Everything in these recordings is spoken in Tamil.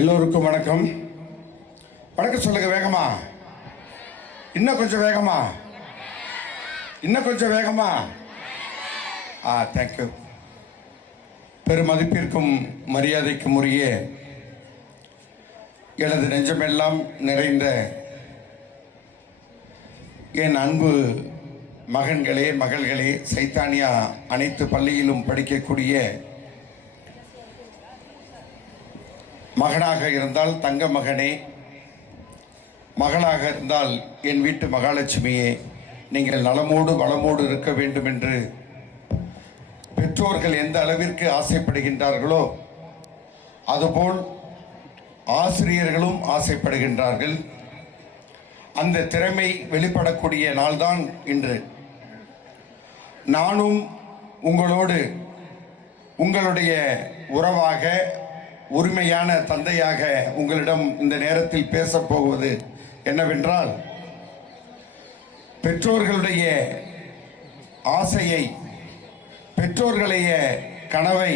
எல்லோருக்கும் வணக்கம். வணக்கம் சொல்லுங்க வேகமா, இன்னும் கொஞ்சம் வேகமா, இன்னும் கொஞ்சம் வேகமா. தேங்க்யூ. பெருமதிப்பிற்கும் மரியாதைக்கும் உரிய எனது நெஞ்சமெல்லாம் நிறைந்த என் அன்பு மகன்களே, மகள்களே, சைத்தானியா அனைத்து பள்ளியிலும் படிக்கக்கூடிய மகனாக இருந்தால் தங்க மகனே, மகளாக இருந்தால் என் வீட்டு மகாலட்சுமியே, நீங்கள் நலமோடு வளமோடு இருக்க வேண்டும் என்று பெற்றோர்கள் எந்த அளவிற்கு ஆசைப்படுகின்றார்களோ அதுபோல் ஆசிரியர்களும் ஆசைப்படுகின்றார்கள். அந்த திறமை வெளிப்படக்கூடிய நாள்தான் இன்று. நானும் உங்களோடு உங்களுடைய உறவாக, உரிமையான தந்தையாக உங்களிடம் இந்த நேரத்தில் பேசப் போவது என்னவென்றால், பெற்றோர்களுடைய ஆசையை, பெற்றோர்களுடைய கனவை,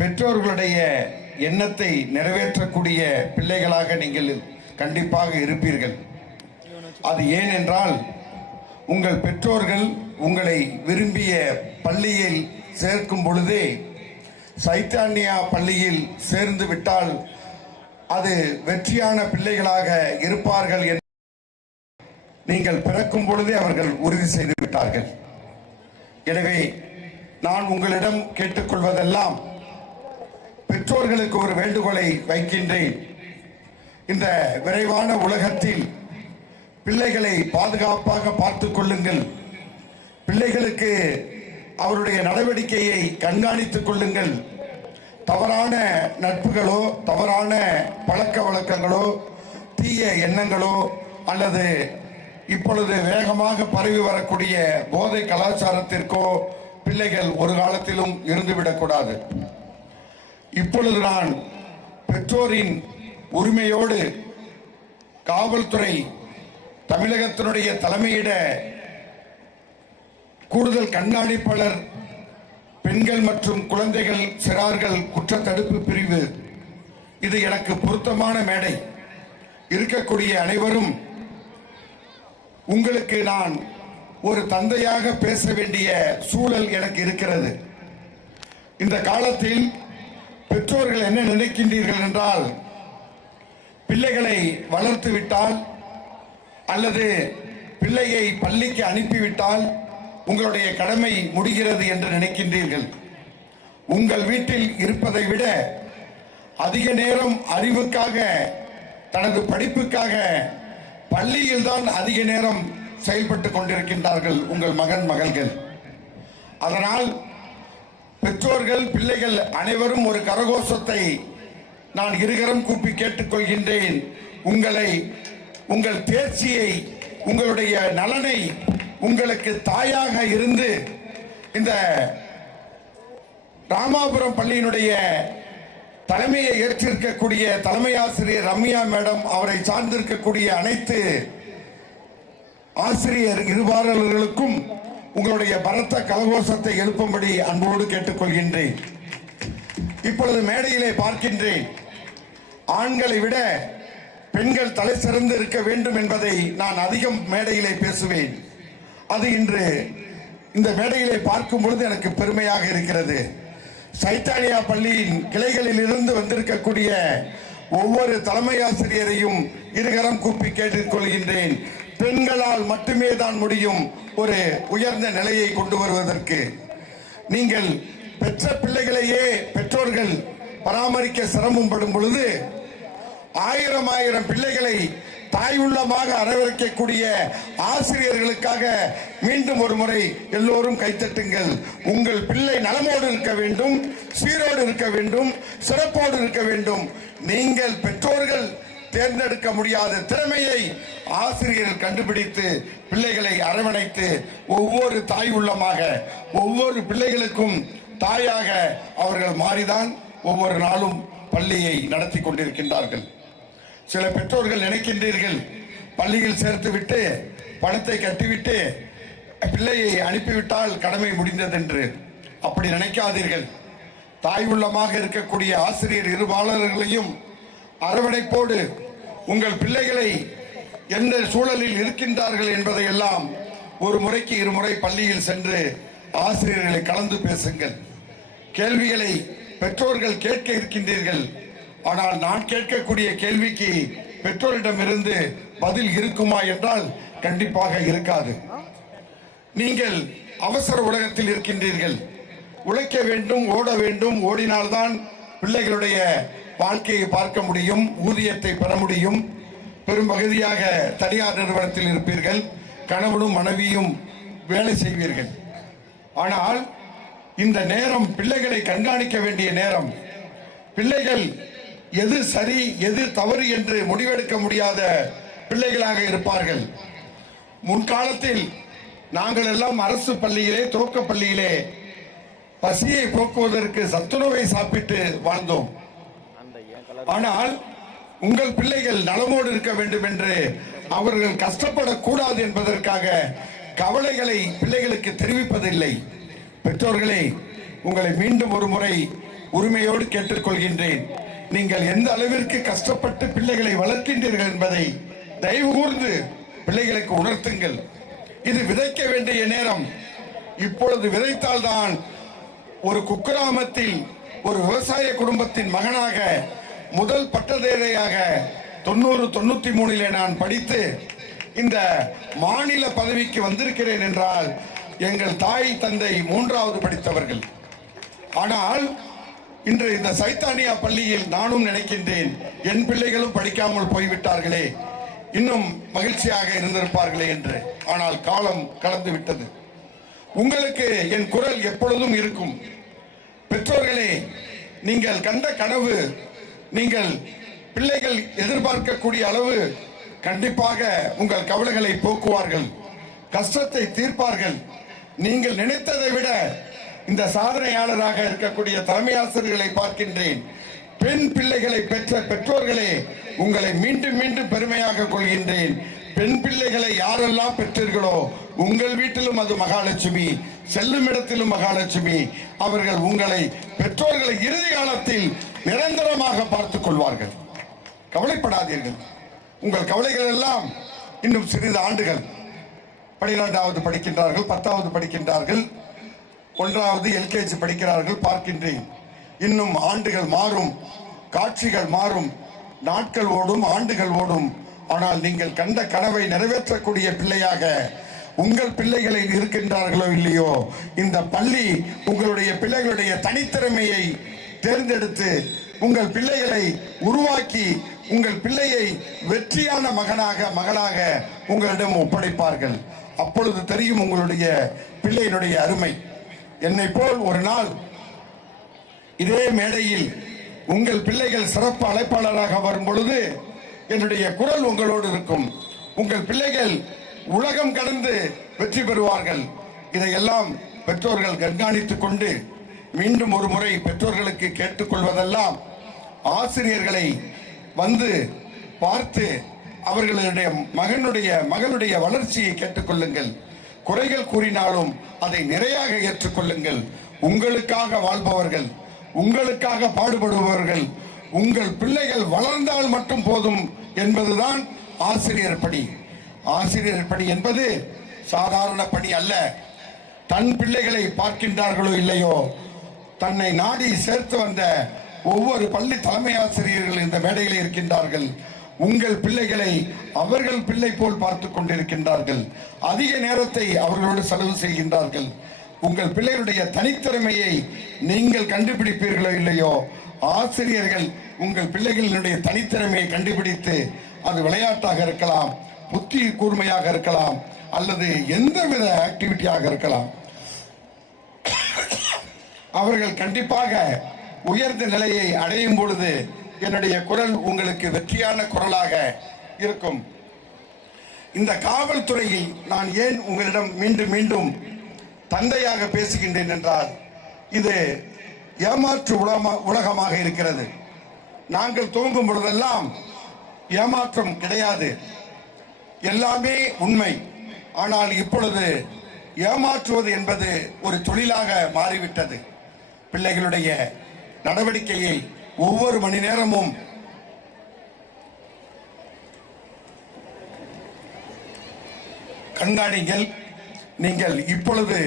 பெற்றோர்களுடைய எண்ணத்தை நிறைவேற்றக்கூடிய பிள்ளைகளாக நீங்கள் கண்டிப்பாக இருப்பீர்கள். அது ஏன் என்றால், உங்கள் பெற்றோர்கள் உங்களை விரும்பிய பள்ளியில் சேர்க்கும் பொழுதே சைத்தானியா பள்ளியில் சேர்ந்து விட்டால் அது வெற்றியான பிள்ளைகளாக இருப்பார்கள் என்று நீங்கள் பிறக்கும் பொழுதே அவர்கள் உறுதி செய்து விட்டார்கள். எனவே நான் உங்களிடம் கேட்டுக்கொள்வதெல்லாம், பெற்றோர்களுக்கு ஒரு வேண்டுகோளை வைக்கின்றேன். இந்த விரைவான உலகத்தில் பிள்ளைகளை பாதுகாப்பாக பார்த்துக் கொள்ளுங்கள். பிள்ளைகளுக்கு அவருடைய நடவடிக்கையை கண்காணித்துக் கொள்ளுங்கள். தவறான நட்புகளோ, தவறான பழக்க வழக்கங்களோ, தீய எண்ணங்களோ அல்லது இப்பொழுது வேகமாக பரவி வரக்கூடிய போதை கலாச்சாரத்திற்கோ பிள்ளைகள் ஒரு காலத்திலும் இருந்துவிடக்கூடாது. இப்பொழுது நான் பெற்றோரின் உரிமையோடு காவல்துறை தமிழகத்தினுடைய தலைமையிட கூடுதல் கண்காணிப்பாளர் பெண்கள் மற்றும் குழந்தைகள் சிறார்கள் குற்றத்தடுப்பு பிரிவு, இது எனக்கு பொருத்தமான மேடை. இருக்கக்கூடிய அனைவரும் உங்களுக்கு நான் ஒரு தந்தையாக பேச வேண்டிய சூழல் எனக்கு இருக்கிறது. இந்த காலத்தில் பெற்றோர்கள் என்ன நினைக்கின்றீர்கள் என்றால், பிள்ளைகளை வளர்த்து விட்டால் அல்லது பிள்ளையை பள்ளிக்கு அனுப்பிவிட்டால் உங்களுடைய கடமை முடிகிறது என்று நினைக்கின்றீர்கள். உங்கள் வீட்டில் இருப்பதை விட அதிக நேரம் அறிவுக்காக, தனது படிப்புக்காக பள்ளியில் தான் அதிக நேரம் செயல்பட்டு கொண்டிருக்கின்றார்கள் உங்கள் மகன் மகள்கள். அதனால் பெற்றோர்கள், பிள்ளைகள் அனைவரும் ஒரு கரகோஷத்தை நான் இருகரம் கூப்பி கேட்டுக்கொள்கின்றேன். உங்கள் தேர்ச்சியை, உங்களுடைய நலனை, உங்களுக்கு தாயாக இருந்து இந்த ராமாபுரம் பள்ளியினுடைய தலைமையை ஏற்றிருக்கக்கூடிய தலைமை ஆசிரியர் ரம்யா மேடம், அவரை சார்ந்திருக்கக்கூடிய அனைத்து ஆசிரியர் இருபாளர்களுக்கும் உங்களுடைய பலத்த கலகோஷத்தை எழுப்பும்படி அன்போடு கேட்டுக்கொள்கின்றேன். இப்பொழுது மேடையிலே பார்க்கின்றேன், ஆண்களை விட பெண்கள் தலை சிறந்து இருக்க வேண்டும் என்பதை நான் அதிகம் மேடையிலே பேசுவேன். அது இன்று இந்த மேடையிலே பார்க்கும் பொழுது எனக்கு பெருமையாக இருக்கிறது. சைத்தானியா பள்ளியின் கிளைகளில் இருந்து வந்திருக்கக்கூடிய ஒவ்வொரு தலைமை ஆசிரியரையும் இருகரம் கூப்பி கேட்டுக்கொள்கின்றேன். பெண்களால் மட்டுமே தான் முடியும் ஒரு உயர்ந்த நிலையை கொண்டு வருவதற்கு. நீங்கள் பெற்ற பிள்ளைகளையே பெற்றோர்கள் பராமரிக்க சிரமப்படும் பொழுது ஆயிரம் பிள்ளைகளை தாய் உள்ளமாக அரவணைக்கக்கூடிய ஆசிரியர்களுக்காக மீண்டும் ஒரு முறை எல்லோரும் கைத்தட்டுங்கள். உங்கள் பிள்ளை நலமோடு இருக்க வேண்டும், சீரோடு இருக்க வேண்டும், சிறப்போடு இருக்க வேண்டும். நீங்கள் பெற்றோர்கள் தேர்ந்தெடுக்க முடியாத திறமையை ஆசிரியர்கள் கண்டுபிடித்து பிள்ளைகளை அரவணைத்து ஒவ்வொரு தாய் உள்ளமாக, ஒவ்வொரு பிள்ளைகளுக்கும் தாயாக அவர்கள் மாறிதான் ஒவ்வொரு நாளும் பள்ளியை நடத்தி கொண்டிருக்கின்றார்கள். சில பெற்றோர்கள் நினைக்கின்றீர்கள், பள்ளியில் சேர்த்துவிட்டு பணத்தை கட்டிவிட்டு பிள்ளையை அனுப்பிவிட்டால் கடமை முடிந்தது என்று. அப்படி நினைக்காதீர்கள். தாய் உள்ளமாக இருக்கக்கூடிய ஆசிரியர் இருபாளர்களையும் அரவணைப்போடு உங்கள் பிள்ளைகளை எந்த சூழலில் இருக்கின்றார்கள் என்பதை எல்லாம் ஒரு முறைக்கு இருமுறை பள்ளியில் சென்று ஆசிரியர்களை கலந்து பேசுங்கள். கேள்விகளை பெற்றோர்கள் கேட்க இருக்கின்றீர்கள். ஆனால் நான் கேட்கக்கூடிய கேள்விக்கு பெற்றோரிடமிருந்து பதில் இருக்குமா என்றால் கண்டிப்பாக இருக்காது. நீங்கள் அவசர உலகத்தில் இருக்கின்றீர்கள். உழைக்க வேண்டும், ஓட வேண்டும். ஓடினால்தான் பிள்ளைகளுடைய வாழ்க்கையை பார்க்க முடியும், ஊதியத்தை பெற முடியும். பெரும்பகுதியாக தனியார் நிறுவனத்தில் இருப்பீர்கள். கணவனும் மனைவியும் வேலை செய்வீர்கள். ஆனால் இந்த நேரம் பிள்ளைகளை கண்காணிக்க வேண்டிய நேரம். பிள்ளைகள் எது சரி எது தவறு என்று முடிவெடுக்க முடியாத பிள்ளைகளாக இருப்பார்கள். முன்காலத்தில் நாங்கள் எல்லாம் அரசு பள்ளியிலே, துவக்க பள்ளியிலே பசியை போக்குவதற்கு சத்துணவை சாப்பிட்டு வாழ்ந்தோம். ஆனால் உங்கள் பிள்ளைகள் நலமோடு இருக்க வேண்டும் என்று அவர்கள் கஷ்டப்படக்கூடாது என்பதற்காக கவலைகளை பிள்ளைகளுக்கு தெரிவிப்பதில்லை. பெற்றோர்களே, உங்களை மீண்டும் ஒரு முறை உரிமையோடு கேட்டுக்கொள்கின்றேன். நீங்கள் எந்த அளவிற்கு கஷ்டப்பட்டு பிள்ளைகளை வளர்க்கின்றீர்கள் என்பதை தயவு கூர்ந்து பிள்ளைகளுக்கு உணர்த்துங்கள். இது விதைக்க வேண்டிய நேரம். இப்பொழுது விதைத்தால்தான் ஒரு குக்கிராமத்தில் ஒரு விவசாய குடும்பத்தின் மகனாக முதல் பட்டதாரியாக 90-93 நான் படித்து இந்த மாநில பதவிக்கு வந்திருக்கிறேன் என்றால் எங்கள் தாய் தந்தை 3வது படித்தவர்கள். ஆனால் இன்று இந்த சைத்தானியா பள்ளியில் நானும் நினைக்கின்றேன், என் பிள்ளைகளும் படிக்காமல் போய்விட்டார்களே, இன்னும் மகிழ்ச்சியாக இருந்திருப்பார்களே என்று. ஆனால் காலம் கடந்து விட்டது. உங்களுக்கு என் குரல் எப்பொழுதும் இருக்கும். பெற்றோர்களே, நீங்கள் கண்ட கனவு, நீங்கள் பிள்ளைகள் எதிர்பார்க்கக்கூடிய அளவு கண்டிப்பாக உங்கள் கவலைகளை போக்குவார்கள், கஷ்டத்தை தீர்ப்பார்கள். நீங்கள் நினைத்ததை விட இந்த சாதனையாளராக இருக்கக்கூடிய தலைமை ஆசிரியர்களை பார்க்கின்றேன். பெண் பிள்ளைகளை பெற்ற பெற்றோர்களே, உங்களை மீண்டும் மீண்டும் பெருமையாக கொள்கின்றேன். பெண் பிள்ளைகளை யாரெல்லாம் பெற்றீர்களோ உங்கள் வீட்டிலும் அது மகாலட்சுமி, செல்லும் இடத்திலும் மகாலட்சுமி. அவர்கள் உங்களை பெற்றோர்களை இறுதி காலத்தில் நிரந்தரமாக பார்த்துக் கொள்வார்கள். கவலைப்படாதீர்கள். உங்கள் கவலைகள் எல்லாம் இன்னும் சிறிது ஆண்டுகள். 12வது படிக்கின்றார்கள், 10வது படிக்கின்றார்கள், 1வது LKG படிக்கிறார்கள். பார்க்கின்றேன், இன்னும் ஆண்டுகள் மாறும், காட்சிகள் மாறும், நாட்கள் ஓடும், ஆண்டுகள் ஓடும். ஆனால் நீங்கள் கண்ட கனவை நிறைவேற்றக்கூடிய பிள்ளையாக உங்கள் பிள்ளைகளை இருக்கின்றார்களோ இல்லையோ, இந்த பள்ளி உங்களுடைய பிள்ளைகளுடைய தனித்திறமையை தேர்ந்தெடுத்து உங்கள் பிள்ளைகளை உருவாக்கி உங்கள் பிள்ளையை வெற்றியான மகளாக உங்களிடம் ஒப்படைப்பார்கள். அப்பொழுது தெரியும் உங்களுடைய பிள்ளையினுடைய அருமை. என்னை போல் ஒரு நாள் இதே மேடையில் உங்கள் பிள்ளைகள் சிறப்பு அழைப்பாளராக வரும் பொழுது என்னுடைய குரல் உங்களோடு இருக்கும். உங்கள் பிள்ளைகள் உலகம் கடந்து வெற்றி பெறுவார்கள். இதையெல்லாம் பெற்றோர்கள் கண்காணித்துக் கொண்டு மீண்டும் ஒரு முறை பெற்றோர்களுக்கு கேட்டுக்கொள்வதெல்லாம், ஆசிரியர்களை வந்து பார்த்து அவர்களுடைய மகளுடைய வளர்ச்சியை கேட்டுக்கொள்ளுங்கள். குறைகள் கூறினாலும் அதை நிறையாக ஏற்றுக்கொள்ளுங்கள். உங்களுக்காக வாழ்பவர்கள், உங்களுக்காக பாடுபடுபவர்கள், உங்கள் பிள்ளைகள் வளர்ந்தால் மட்டும் போதும் என்பதுதான் ஆசிரியர் பணி. ஆசிரியர் பணி என்பது சாதாரண பணி அல்ல. தன் பிள்ளைகளை பார்க்கின்றார்களோ இல்லையோ, தன்னை நாடி சேர்த்து வந்த ஒவ்வொரு பள்ளி தலைமை ஆசிரியர்கள் இந்த மேடையில் இருக்கின்றார்கள். உங்கள் பிள்ளைகளை அவர்கள் பிள்ளை போல் பார்த்து கொண்டிருக்கின்றார்கள். அதிக நேரத்தை அவர்களோடு செலவு செய்கின்றார்கள். உங்கள் பிள்ளைகளுடைய தனித்திறமையை நீங்கள் கண்டுபிடிப்பீர்களோ இல்லையோ, ஆசிரியர்கள் உங்கள் பிள்ளைகளினுடைய தனித்திறமையை கண்டுபிடித்து, அது விளையாட்டாக இருக்கலாம், புத்தி கூர்மையாக இருக்கலாம், அல்லது எந்தவித ஆக்டிவிட்டியாக இருக்கலாம், அவர்கள் கண்டிப்பாக உயர்ந்த நிலையை அடையும் பொழுது என்னுடைய குரல் உங்களுக்கு வெற்றியான குரலாக இருக்கும். இந்த காவல்துறையில் நான் ஏன் உங்களிடம் மீண்டும் மீண்டும் தந்தையாக பேசுகின்றேன் என்றால், இது ஏமாற்று உலகமாக இருக்கிறது. நாங்கள் தூங்கும் பொழுதெல்லாம் ஏமாற்றம் கிடையாது, எல்லாமே உண்மை. ஆனால் இப்பொழுது ஏமாற்றுவது என்பது ஒரு தொழிலாக மாறிவிட்டது. பிள்ளைகளுடைய நடவடிக்கையை ஒவ்வொரு மணி நேரமும் கண்காணிங்கள். நீங்கள் இப்பொழுது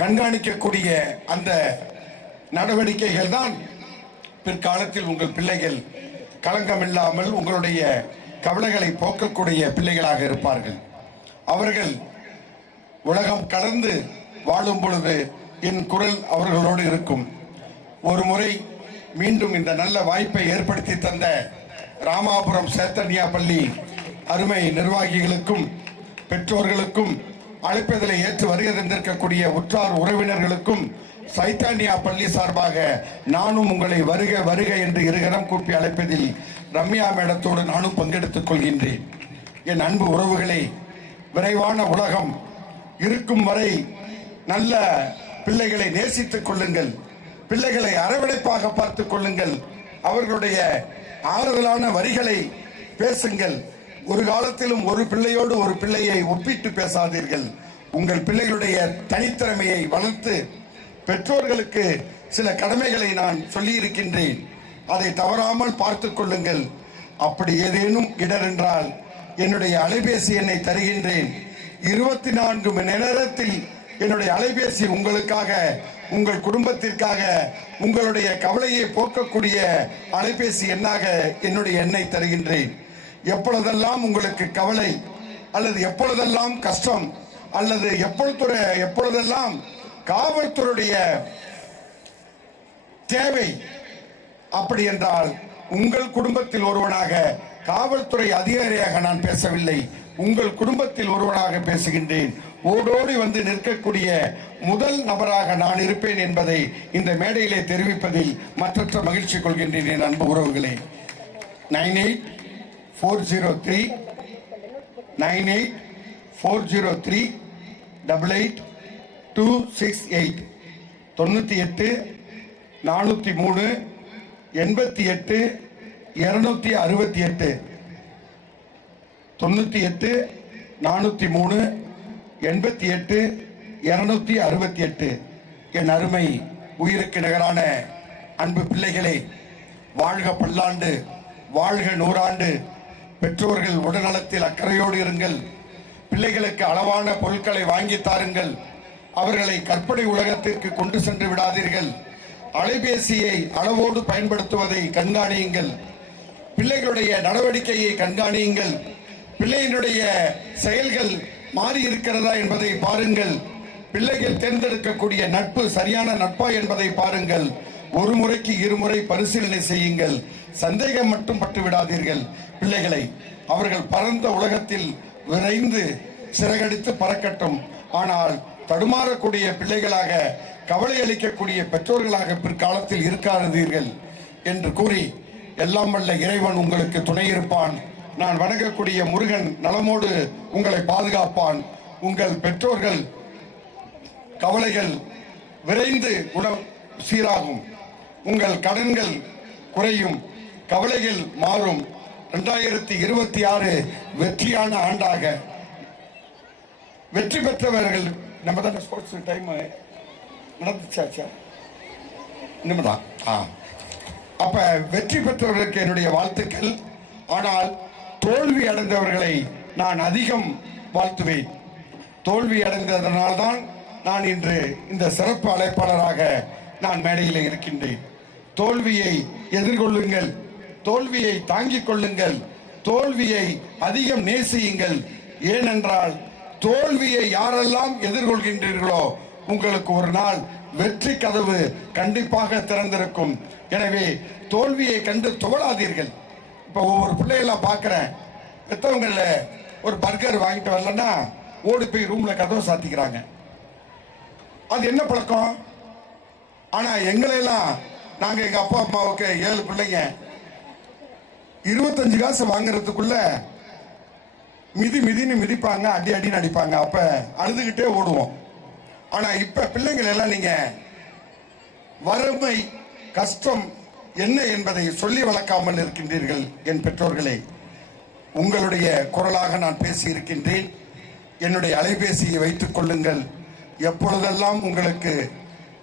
கண்காணிக்கக்கூடிய அந்த நடவடிக்கைகள் தான் பிற்காலத்தில் உங்கள் பிள்ளைகள் களங்கமில்லாமல் உங்களுடைய கவலைகளை போக்கக்கூடிய பிள்ளைகளாக இருப்பார்கள். அவர்கள் உலகம் கடந்து வாழும் பொழுது என் குரல் அவர்களோடு இருக்கும். ஒரு முறை மீண்டும் இந்த நல்ல வாய்ப்பை ஏற்படுத்தி தந்த ராமாபுரம் சேத்தன்யா பள்ளி அருமை நிர்வாகிகளுக்கும் பெற்றோர்களுக்கும் அழைப்பதில் ஏற்று வருகை தந்திருக்கக்கூடிய உற்றார் உறவினர்களுக்கும் சைத்தானியா பள்ளி சார்பாக நானும் உங்களை வருக வருக என்று இருகரம் கூப்பி அழைப்பதில் ரம்யா மேடத்தோடு நானும் பங்கெடுத்துக் கொள்கின்றேன். என் அன்பு உறவுகளை, விரைவான உலகம் இருக்கும் வரை நல்ல பிள்ளைகளை நேசித்துக் கொள்ளுங்கள். பிள்ளைகளை அரவணைப்பாக பார்த்துக் கொள்ளுங்கள். அவர்களுடைய ஆறுதலான வரிகளை பேசுங்கள். ஒரு காலத்திலும் ஒரு பிள்ளையோடு ஒரு பிள்ளையை ஒப்பிட்டு பேசாதீர்கள். உங்கள் பிள்ளைகளுடைய தனித்திறமையை வளர்த்து பெற்றோர்களுக்கு சில கடமைகளை நான் சொல்லி இருக்கின்றேன். அதை தவறாமல் பார்த்துக் கொள்ளுங்கள். அப்படி ஏதேனும் இடர் என்றால் என்னுடைய அலைபேசி எண்ணை தருகின்றேன். 24 மணி நேரத்தில் என்னுடைய அலைபேசி உங்களுக்காக, உங்கள் குடும்பத்திற்காக, உங்களுடைய கவலையை போக்கக்கூடிய அலைபேசி எண்ணாக என்னுடைய எண்ணை தருகின்றேன். எப்பொழுதெல்லாம் உங்களுக்கு கவலை அல்லது எப்பொழுதெல்லாம் கஷ்டம் அல்லது எப்பொழுதெல்லாம் காவல்துறையுடைய தேவை அப்படி என்றால், உங்கள் குடும்பத்தில் ஒருவனாக, காவல்துறை அதிகாரியாக நான் பேசவில்லை, உங்கள் குடும்பத்தில் ஒருவனாக பேசுகின்றேன். ஓடோடி வந்து நிற்கக்கூடிய முதல் நபராக நான் இருப்பேன் என்பதை இந்த மேடையிலே தெரிவிப்பதில் மற்றற்ற மகிழ்ச்சி கொள்கின்றேன். என் அன்பு உறவுகளே, 98-403 88-403-268 98 403 88 268 98 403 88 268. என் அருமை உயிருக்கு நிகரான அன்பு பிள்ளைகளே, வாழ்க பல்லாண்டு, வாழ்க நூறாண்டு. பெற்றோர்கள் உடல்நலத்தில் அக்கறையோடு இருங்கள். பிள்ளைகளுக்கு அளவான பொருட்களை வாங்கி தாருங்கள். அவர்களை கற்பனை உலகத்திற்கு கொண்டு சென்று விடாதீர்கள். அலைபேசியை அளவோடு பயன்படுத்துவதை கண்காணியுங்கள். பிள்ளைகளுடைய நடவடிக்கையை கண்காணியுங்கள். பிள்ளையினுடைய செயல்கள் மாறி இருக்கிறதா என்பதை பாருங்கள். பிள்ளைகள் தேர்ந்தெடுக்கக்கூடிய நட்பு சரியான நட்பா என்பதை பாருங்கள். ஒரு முறைக்கு இருமுறை பரிசீலனை செய்யுங்கள். சந்தேகம் மட்டும் பட்டு விடாதீர்கள். பிள்ளைகளை அவர்கள் பரந்த உலகத்தில் விரைந்து சிறகடித்து பறக்கட்டும். ஆனால் தடுமாறக்கூடிய பிள்ளைகளாக, கவலை அளிக்கக்கூடிய பெற்றோர்களாக பிற்காலத்தில் இருக்காதீர்கள் என்று கூறி, எல்லாம் வல்ல இறைவன் உங்களுக்கு துணை இருப்பான். நான் வணங்கக்கூடிய முருகன் நலமோடு உங்களை பாதுகாப்பான். உங்கள் பெற்றோர்கள் கவலைகள் விரைந்து சீராகும். உங்கள் கடன்கள் குறையும், கவலைகள் மாறும். 2026 வெற்றியான ஆண்டாக, வெற்றி பெற்றவர்கள் நம்ம தான் ஸ்போர்ட்ஸ் டைம் நடந்துச்சாச்சா? இனிமேதான். அப்ப வெற்றி பெற்றவர்களுக்கு என்னுடைய வாழ்த்துக்கள். ஆனால் தோல்வி அடைந்தவர்களை நான் அதிகம் வாழ்த்துவேன். தோல்வி அடைந்ததனால்தான் நான் இன்று இந்த சிறப்பு அழைப்பாளராக நான் மேடையில் இருக்கின்றேன். தோல்வியை எதிர்கொள்ளுங்கள், தோல்வியை தாங்கிக் கொள்ளுங்கள், தோல்வியை அதிகம் நேசியுங்கள். ஏனென்றால் தோல்வியை யாரெல்லாம் எதிர்கொள்கின்றீர்களோ உங்களுக்கு ஒரு நாள் வெற்றி கதவு கண்டிப்பாக திறந்திருக்கும். எனவே தோல்வியை கண்டு துவளாதீர்கள். இப்போ ஒவ்வொரு பிள்ளைகளாம் பார்க்குறேன், பெற்றவங்கள ஒரு பர்கர் வாங்கிட்டு வரலன்னா ஓடி போய் ரூம்ல கதவை சாத்திக்கிறாங்க. அது என்ன பழக்கம்? ஆனா எங்களெல்லாம், நாங்க எங்க அப்பா அம்மாவுக்கு 7 பிள்ளைங்க, 25 காசு வாங்குறதுக்குள்ள மிதின்னு மிதிப்பாங்க, அடின்னு அடிப்பாங்க. அப்ப அழுதுகிட்டே ஓடுவோம். ஆனா இப்ப பிள்ளைங்கள் எல்லாம் நீங்க வறுமை கஷ்டம் என்ன என்பதை சொல்லி வளர்க்காமல் இருக்கின்றீர்கள். என் பெற்றோர்களே, உங்களுடைய குரலாக நான் பேசி இருக்கின்றேன். என்னுடைய அலைபேசியை வைத்துக் கொள்ளுங்கள். எப்பொழுதெல்லாம் உங்களுக்கு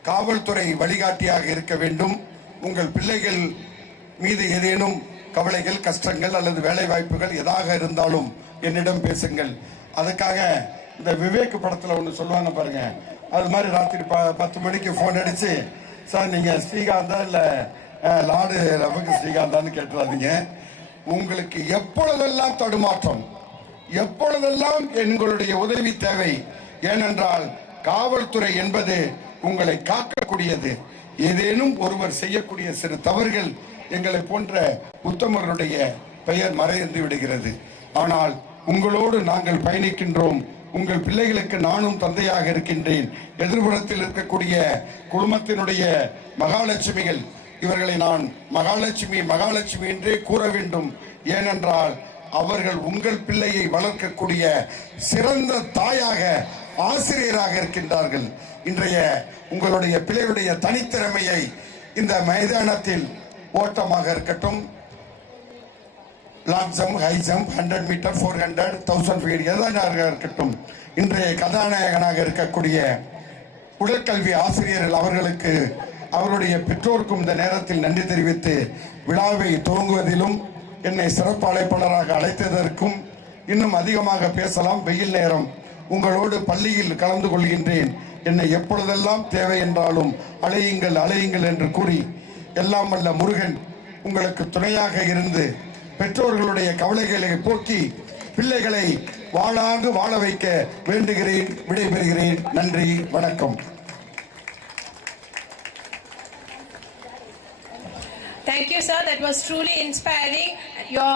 காவல்துறை வழிகாட்டியாக இருக்க வேண்டும். உங்கள் பிள்ளைகள் மீது ஏதேனும் கவலைகள், கஷ்டங்கள் அல்லது வேலை வாய்ப்புகள் எதாக இருந்தாலும் என்னிடம் பேசுங்கள். அதுக்காக இந்த விவேக் படத்துல ஒன்று சொல்லுவாங்க பாருங்க, அது மாதிரி ராத்திரி 10 மணிக்கு ஃபோன் அடிச்சு, சார் நீங்க ஸ்ரீகாந்தா இல்ல லாடு ரவக்கு ஸ்ரீகாந்தான்னு கேட்டுறாதீங்க. உங்களுக்கு எப்பொழுதெல்லாம் தடுமாற்றம், எப்பொழுதெல்லாம் எங்களுடைய உதவி தேவை. ஏனென்றால் காவல்துறை என்பது உங்களை காக்கக்கூடியது. ஏதேனும் ஒருவர் செய்யக்கூடிய சிறு தவறுகள் எங்களை போன்ற உத்தமர்களுடைய பெயர் மறைந்து விடுகிறது. ஆனால் உங்களோடு நாங்கள் பயணிக்கின்றோம். உங்கள் பிள்ளைகளுக்கு நானும் தந்தையாக இருக்கின்றேன். எதிர்புறத்தில் இருக்கக்கூடிய குடும்பத்தினுடைய மகாலட்சுமிகள், இவர்களை நான் மகாலட்சுமி மகாலட்சுமி என்றே கூற வேண்டும். ஏனென்றால் அவர்கள் உங்கள் பிள்ளையை வளர்க்கக்கூடிய சிறந்த தாயாக, ஆசிரியராக இருக்கின்றார்கள். இன்றைய உங்களுடைய பிள்ளைகளுடைய தனித்திறமையை இந்த மைதானத்தில் ஓட்டமாக இருக்கட்டும், long jump, high jump, 100 metre, 400, 1000 feet எதாக இருக்கட்டும், இன்றைய கதாநாயகனாக இருக்கக்கூடிய உடற்கல்வி ஆசிரியர்கள் அவர்களுக்கு, அவருடைய பெற்றோருக்கும் இந்த நேரத்தில் நன்றி தெரிவித்து விழாவை துவங்குவதிலும் என்னை சிறப்பு அழைப்பாளராக அழைத்ததற்கும், இன்னும் அதிகமாக பேசலாம், வெயில் நேரம், உங்களோடு பள்ளியில் கலந்து கொள்கின்றேன், என்னை எப்பொழுதெல்லாம் தேவை என்றாலும் அழையுங்கள் அழையுங்கள் என்று கூறி, எல்லாம் வல்ல முருகன் உங்களுக்கு துணையாக இருந்து பெற்றோர்களுடைய கவலைகளை போக்கி பிள்ளைகளை வாழாங்கு வாழ வைக்க வேண்டுகிறேன். விடைபெறுகிறேன். நன்றி, வணக்கம். Thank you, sir. That was truly inspiring. Your